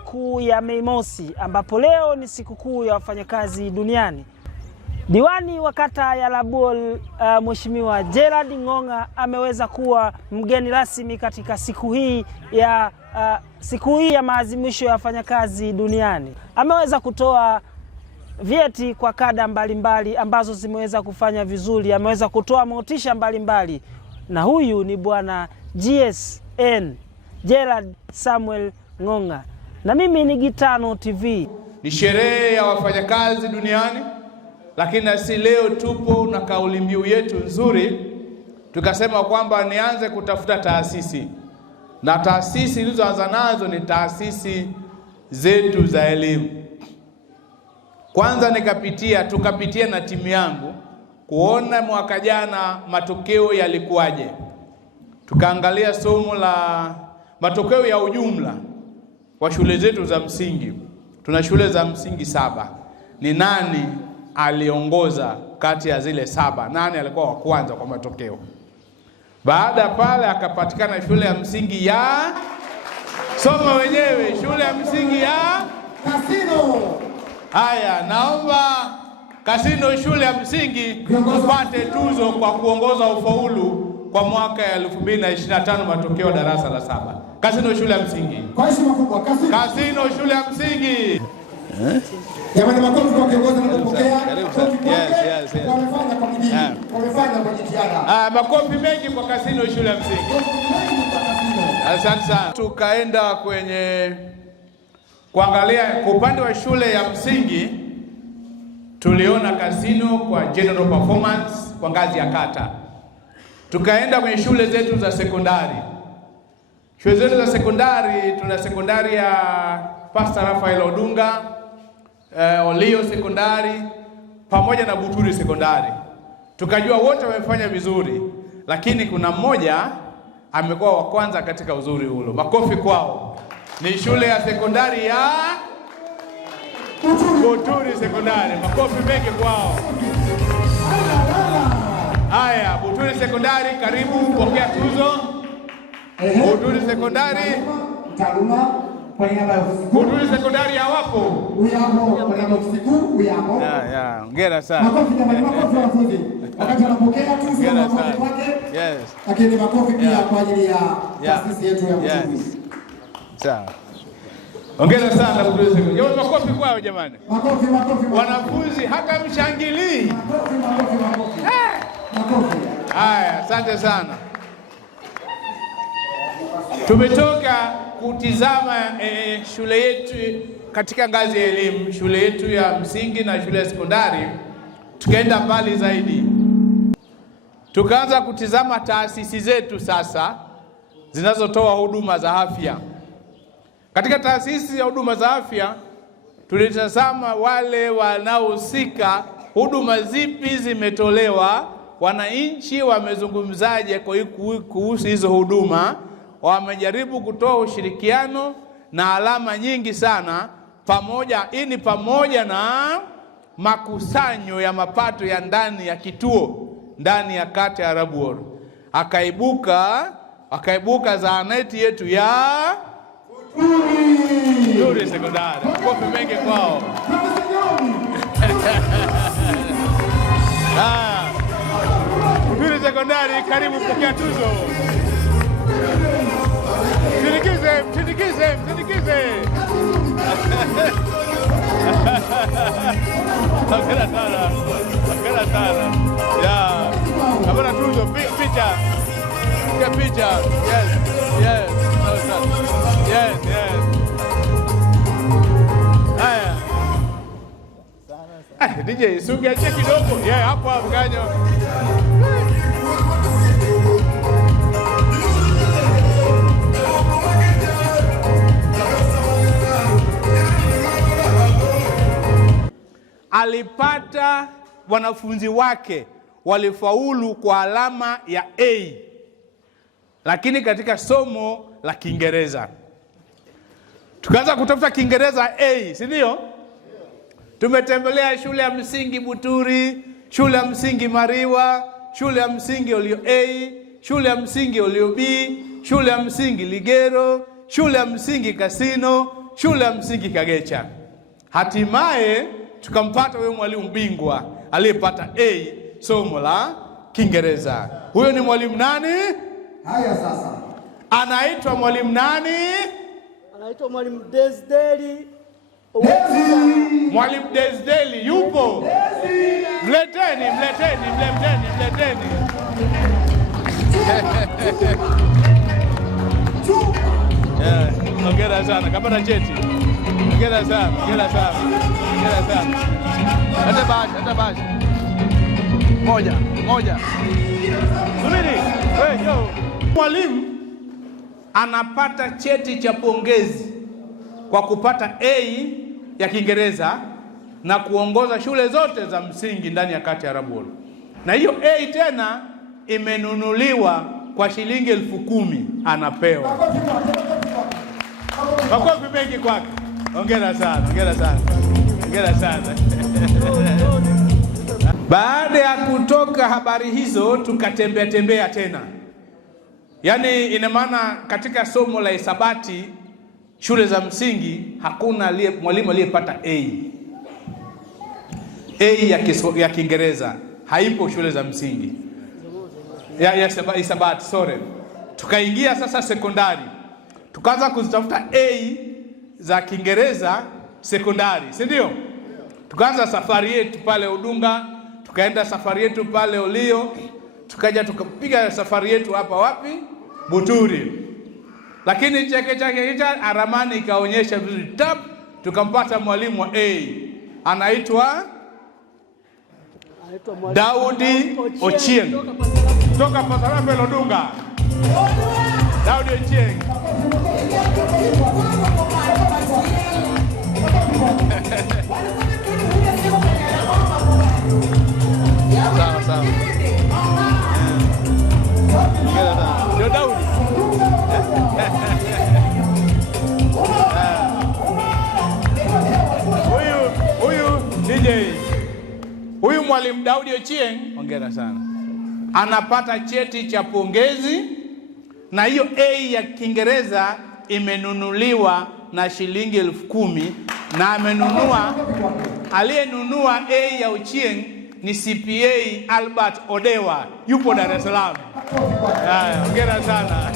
siku ya Mei Mosi, ambapo leo ni sikukuu ya wafanyakazi duniani. Diwani wa kata ya Labuol Mheshimiwa Gerald Ng'ong'a ameweza kuwa mgeni rasmi katika siku hii ya maadhimisho ya wafanyakazi duniani. Ameweza kutoa vyeti kwa kada mbalimbali ambazo zimeweza kufanya vizuri, ameweza kutoa motisha mbalimbali. Na huyu ni bwana GSN Gerald Samuel Ng'ong'a. Na mimi ni Gitano TV. Ni sherehe ya wafanyakazi duniani, lakini na si leo tupo na kauli mbiu yetu nzuri. Tukasema kwamba nianze kutafuta taasisi. Na taasisi nilizoanza nazo ni taasisi zetu za elimu. Kwanza tukapitia na timu yangu kuona mwaka jana matokeo yalikuwaje. Tukaangalia somo la matokeo ya ujumla wa shule zetu za msingi. Tuna shule za msingi 7. Ni nani aliongoza kati ya zile 7? Nani alikuwa wa kwanza kwa matokeo? Baada pale akapatikana shule ya msingi ya soma wenyewe, shule ya msingi ya Kasino. Haya, naomba Kasino shule ya msingi upate tuzo kwa kuongoza ufaulu kwa mwaka ya 2025 matokeo darasa la 7. Kasino shule ya msingi. Kwa heshima kubwa, Kasino shule ya msingi. Jamani, makofi kwa kiongozi mnapokea. Yes. Wamefanya kwa bidii, wamefanya kwa jitihada. Makofi mengi kwa Kasino shule ya msingi. Asante sana. Tukaenda kwenye kuangalia kwa upande wa shule ya msingi, tuliona Kasino kwa general performance kwa ngazi ya kata. Tukaenda kwenye shule zetu za sekondari. Shule zetu za sekondari, tuna sekondari ya Pastor Rafael Odunga, Olio sekondari pamoja na Buturi sekondari. Tukajua wote wamefanya vizuri, lakini kuna mmoja amekuwa wa kwanza katika uzuri hulo. Makofi kwao. Ni shule ya sekondari ya Buturi sekondari. Makofi mengi kwao. Haya, Buturi sekondari, karibu pokea tuzo. Buturi sekondari Mtaaluma kwa niaba ya ofisi kuu. Buturi sekondari hawapo. Uyamo kwa niaba ya ofisi kuu, uyamo. Hongera sana. Makofi jamani, makofi wanafunzi. Wakati wanapokea tuzo na makofi wake. Yes. Lakini makofi pia kwa ajili ya taasisi yetu ya uchaguzi. Sawa. Hongera sana Buturi sekondari. Jamani, makofi kwao jamani. Makofi. Wanafunzi hata mshangilii. Makofi. Haya, asante sana. Tumetoka kutizama shule yetu katika ngazi ya elimu, shule yetu ya msingi na shule ya sekondari. Tukaenda mbali zaidi. Tukaanza kutizama taasisi zetu sasa zinazotoa huduma za afya. Katika taasisi ya huduma za afya, tulitazama wale wanaohusika, huduma zipi zimetolewa, wananchi wamezungumzaje kuhusu hizo huduma. Wamejaribu kutoa ushirikiano na alama nyingi sana, pamoja na makusanyo ya mapato ya ndani ya kituo, ndani ya kata ya Labuol. Akaibuka zahanati yetu ya Buturi sekondari. Makofi mengi kwao. Buturi sekondari, karibu pokea tuzo. Msindikize. Hongera sana. Ya. Kabla tuzo picha. Yes. Haya. DJ Suga kidogo. Hapo ganyo. Alipata wanafunzi wake walifaulu kwa alama ya A, lakini katika somo la Kiingereza. Tukaanza kutafuta Kiingereza A, si ndio? Tumetembelea shule ya msingi Buturi, shule ya msingi Mariwa, shule ya msingi Olio A, shule ya msingi Olio B, shule ya msingi Ligero, shule ya msingi Kasino, shule ya msingi Kagecha. Hatimaye tukampata huyo mwalimu bingwa aliyepata A somo la Kiingereza. Huyo ni mwalimu nani? Haya sasa. Anaitwa mwalimu nani? Anaitwa mwalimu Desdeli. Mwalimu Desdeli yupo? Mleteni. Hongera sana, kapata cheti. Hongera sana. Hata bashi. Moja. Subiri. Wewe yo. Mwalimu anapata cheti cha pongezi kwa kupata A ya Kiingereza na kuongoza shule zote za msingi ndani ya kata ya Rabuol. Na hiyo A tena imenunuliwa kwa shilingi 10,000 anapewa. Makofi mengi kwake. Hongera sana. Baada ya kutoka habari hizo tukatembea tena. Yaani ina maana katika somo la hisabati shule za msingi hakuna mwalimu aliyepata A ya Kiingereza. Haipo shule za msingi. Ya hisabati, sorry. Tukaingia sasa sekondari. Tukaanza kuzitafuta A za Kiingereza sekondari, si ndio? Tukaanza safari yetu pale Udunga, tukaenda safari yetu pale Olio, tukaja tukapiga safari yetu hapa wapi? Buturi. Lakini chake aramani ikaonyesha vizuri tap, tukampata mwalimu wa A. Anaitwa Daudi Ochieng. Toka Pasarape Lodunga. Daudi Ochieng. Sawa. Ndio Daudi. Huyu DJ. Huyu mwalimu Daudi Ochieng, hongera sana. Anapata cheti cha pongezi na hiyo A ya Kiingereza imenunuliwa na shilingi 10,000 na aliyenunua A ya Ochieng ni CPA Albert Odewa, yupo Dar es Salaam. Hongera sana.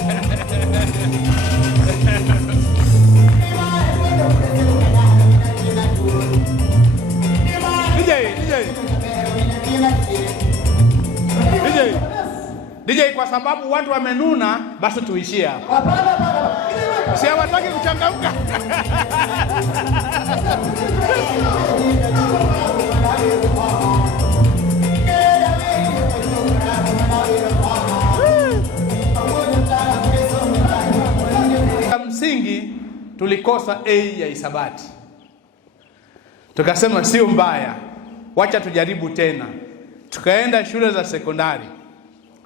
DJ, kwa sababu watu wamenuna, basi tuishie hapa. Si hawataki kuchangamka. Msingi tulikosa A ya hisabati. Tukasema sio mbaya, wacha tujaribu tena. Tukaenda shule za sekondari.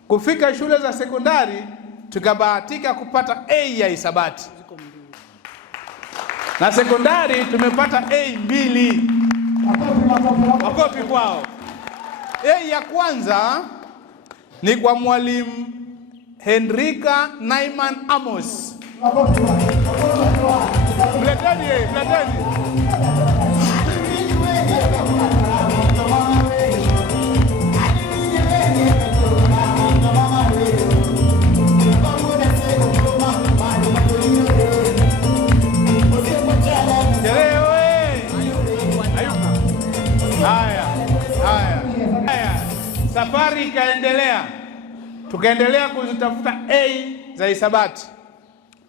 Kufika shule za sekondari tukabahatika kupata A ya hisabati. Na sekondari tumepata A 2. Makofi kwao. A ya kwanza ni kwa mwalimu Henrika Naiman Amos. Mleteni. Haya. Safari ikaendelea. Tukaendelea kuzitafuta A za hisabati.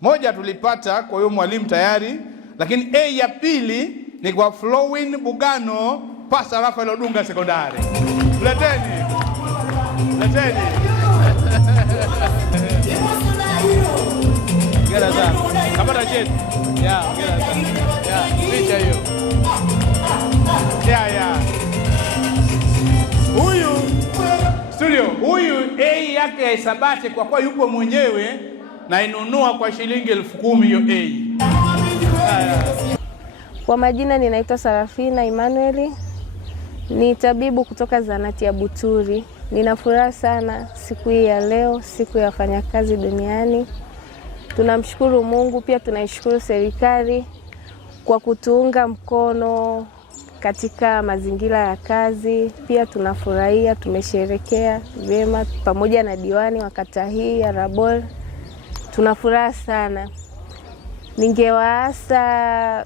Moja tulipata kwa huyo mwalimu tayari, lakini A ya pili ni kwa Flowin Bugano Pasa Rafael Odunga sekondari. Leteni. Gera sana. Kamera cheti. Gera sana. Picha hiyo. Huyu A yake ya hisabati kwa kuwa yupo mwenyewe na inunua kwa shilingi 10,000 hiyo A. Kwa majina ninaitwa Sarafina Emmanuel. Ni tabibu kutoka zahanati ya Buturi. Nina furaha sana siku hii ya leo, siku ya wafanyakazi duniani. Tunamshukuru Mungu, pia tunaishukuru serikali kwa kutuunga mkono katika mazingira ya kazi. Pia tunafurahia, tumesherekea vyema pamoja na diwani wa kata hii ya Rabol. Tunafuraha sana. Ningewaasa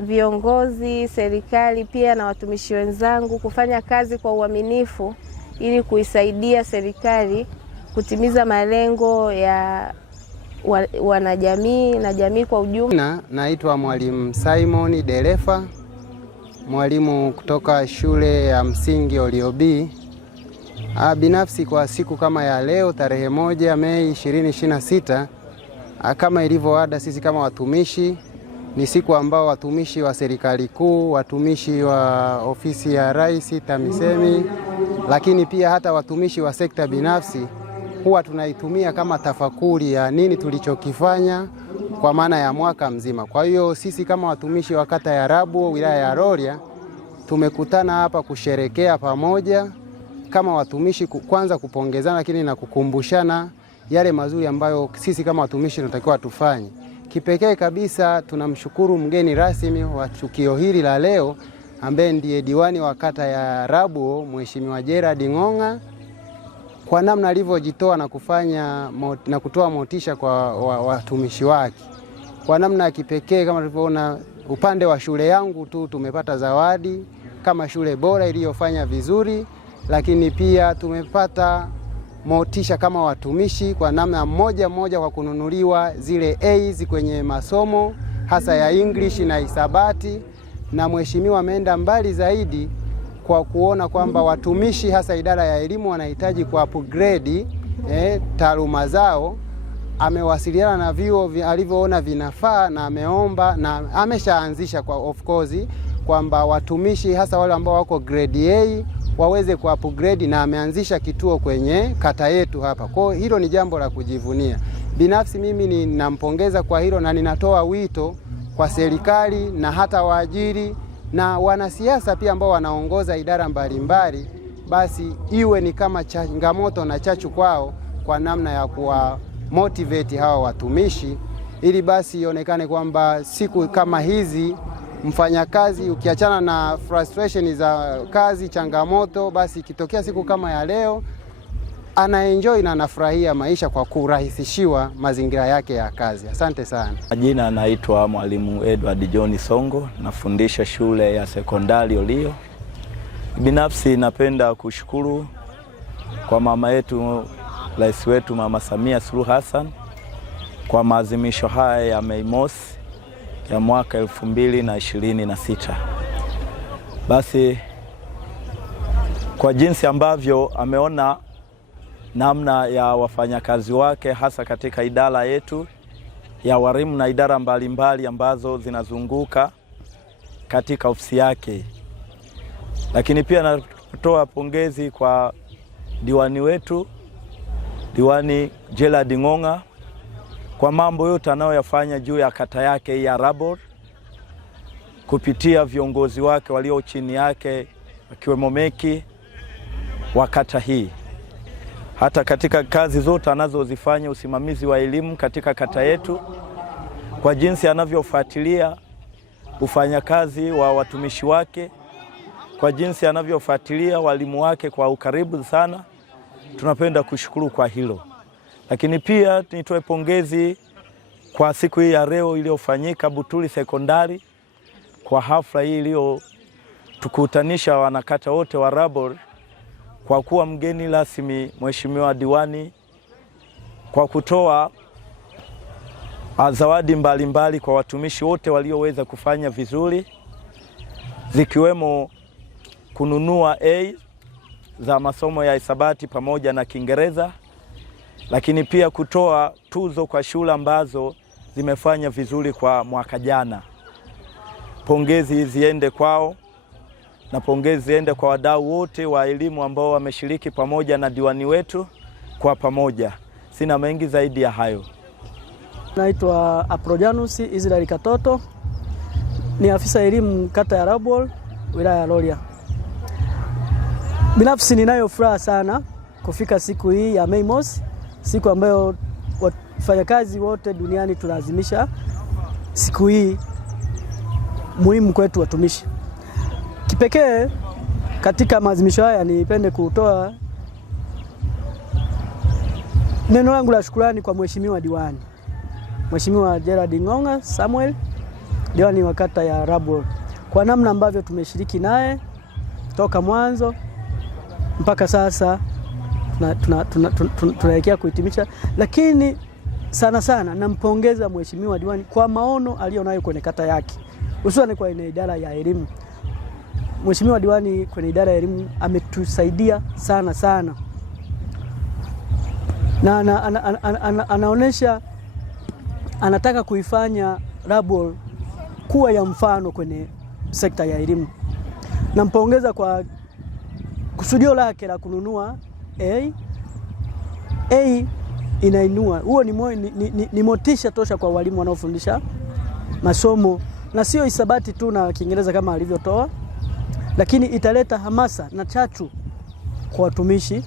viongozi, serikali pia na watumishi wenzangu kufanya kazi kwa uaminifu ili kuisaidia serikali kutimiza malengo ya wanajamii na jamii kwa ujumla. Naitwa Mwalimu Simon Delefa, mwalimu kutoka shule ya msingi Oliobi. Binafsi kwa siku kama ya leo tarehe 1 Mei 2026, kama ilivyo ada, sisi kama watumishi ni siku ambao watumishi wa serikali kuu, watumishi wa ofisi ya Rais TAMISEMI, lakini pia hata watumishi wa sekta binafsi huwa tunaitumia kama tafakuri ya nini tulichokifanya kwa maana ya mwaka mzima. Kwa hiyo sisi kama watumishi wa kata ya Rabuo, wilaya ya Rorya, tumekutana hapa kusherekea pamoja kama watumishi, kwanza kupongezana, lakini na kukumbushana yale mazuri ambayo sisi kama watumishi tunatakiwa tufanye. Kipekee kabisa tunamshukuru mgeni rasmi wa tukio hili la leo ambaye ndiye diwani wa kata ya Rabuo, Mheshimiwa Gerald Ng'ong'a, kwa namna alivyojitoa na kufanya na kutoa motisha kwa watumishi wake. Kwa namna ya kipekee kama tulivyoona upande wa shule yangu tu tumepata zawadi kama shule bora iliyofanya vizuri, lakini pia tumepata motisha kama watumishi kwa namna moja kwa kununuliwa zile A's kwenye masomo hasa ya English na hisabati, na mheshimiwa ameenda mbali zaidi kwa kuona kwamba watumishi hasa idara ya elimu wanahitaji ku upgrade taaluma zao. Amewasiliana na vyuo alivyoona vinafaa na ameomba na ameshaanzisha kwa of course kwamba watumishi hasa wale ambao wako grade A waweze ku upgrade, na ameanzisha kituo kwenye kata yetu hapa. Kwa hilo ni jambo la kujivunia. Binafsi mimi ninampongeza kwa hilo, na ninatoa wito kwa serikali na hata waajiri na wanasiasa pia ambao wanaongoza idara mbalimbali, basi iwe ni kama changamoto na chachu kwao kwa namna ya kuwa motivate hawa watumishi, ili basi ionekane kwamba siku kama hizi mfanyakazi ukiachana na frustration za kazi, changamoto, basi ikitokea siku kama ya leo anaenjoy na anafurahia maisha kwa kurahisishiwa mazingira yake ya kazi. Asante sana. Majina naitwa Mwalimu Edward John Songo, nafundisha shule ya sekondari Olio. Binafsi napenda kushukuru kwa mama yetu, rais wetu Mama Samia Suluhu Hassan kwa maadhimisho haya ya Mei Mosi ya mwaka 2026. Basi kwa jinsi ambavyo ameona namna ya wafanyakazi wake hasa katika idara yetu ya walimu na idara mbalimbali ambazo zinazunguka katika ofisi yake. Lakini pia natoa pongezi kwa diwani wetu, Diwani Gerald Ng'ong'a, kwa mambo yote anayoyafanya juu ya kata yake ya Rabol kupitia viongozi wake walio chini yake akiwemo meki wa kata hii. Hata katika kazi zote anazozifanya usimamizi wa elimu katika kata yetu, kwa jinsi anavyofuatilia ufanyakazi wa watumishi wake, kwa jinsi anavyofuatilia walimu wake kwa ukaribu sana, tunapenda kushukuru kwa hilo. Lakini pia nitoe pongezi kwa siku hii ya leo iliyofanyika Butuli Sekondari, kwa hafla hii iliyotukutanisha wanakata wote wa Rabol, kwa kuwa mgeni rasmi Mheshimiwa diwani kwa kutoa zawadi mbalimbali kwa watumishi wote walioweza kufanya vizuri, zikiwemo kununua A za masomo ya hisabati pamoja na Kiingereza, lakini pia kutoa tuzo kwa shule ambazo zimefanya vizuri kwa mwaka jana. Pongezi ziende kwao na pongezi ziende kwa wadau wote wa elimu ambao wameshiriki pamoja na diwani wetu kwa pamoja. Sina mengi zaidi ya hayo. Naitwa Aprojanus Israel Katoto, ni afisa elimu kata ya Rabol, wilaya ya Rorya. Binafsi ninayo furaha sana kufika siku hii ya Mei Mosi, siku ambayo wafanyakazi wote duniani tunaadhimisha siku hii. muhimu kwetu watumishi. Kipekee katika maadhimisho haya nipende kutoa neno langu la shukrani kwa Mheshimiwa Diwani, Mheshimiwa Gerald Ng'ong'a Samuel, diwani wa kata ya Rabwol, kwa namna ambavyo tumeshiriki naye toka mwanzo mpaka sasa tunaelekea kuhitimisha. Lakini sana sana nampongeza Mheshimiwa Diwani kwa maono aliyonayo kwenye kata yake, hususan kwenye idara ya elimu. Mheshimiwa Diwani kwenye idara ya elimu ametusaidia sana sana, na anaonesha anataka kuifanya Rabwol kuwa ya mfano kwenye sekta ya elimu. Nampongeza kwa kusudio lake la kununua A inainua. Huo ni motisha tosha kwa walimu wanaofundisha masomo, na sio hisabati tu na Kiingereza kama alivyotoa, lakini italeta hamasa na chachu kwa watumishi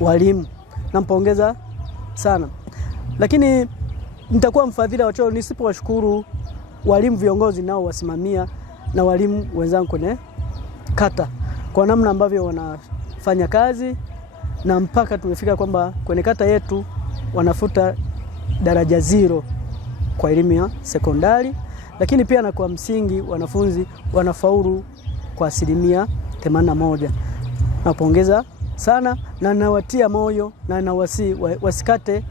walimu. Nampongeza sana. Lakini nitakuwa mfadhili wa choo nisipowashukuru walimu viongozi nao wasimamia na walimu wenzangu kwenye kata kwa namna ambavyo wanafanya kazi, na mpaka tumefika kwamba kwenye kata yetu wanafuta daraja 0 kwa elimu ya sekondari, lakini pia na kwa msingi wanafunzi wanafaulu kwa 81%. Napongeza sana na nawatia moyo na nawasi wasikate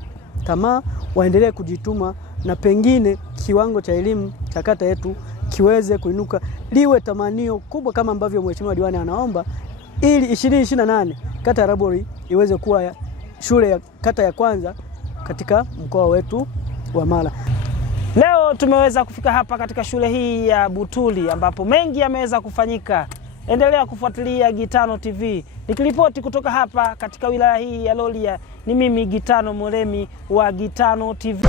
tamaa, waendelee kujituma, na pengine kiwango cha elimu cha kata yetu kiweze kuinuka, liwe tamanio kubwa kama ambavyo Mheshimiwa Diwani anaomba, ili 2028 kata ya Rabwol iweze kuwa shule ya kata ya kwanza katika mkoa wetu wa Mara. Leo tumeweza kufika hapa katika shule hii ya Butuli ambapo mengi yameweza kufanyika. Endelea kufuatilia Gitano TV. Nikiripoti kutoka hapa katika wilaya hii ya Rorya, ni mimi Gitano Moremi wa Gitano TV.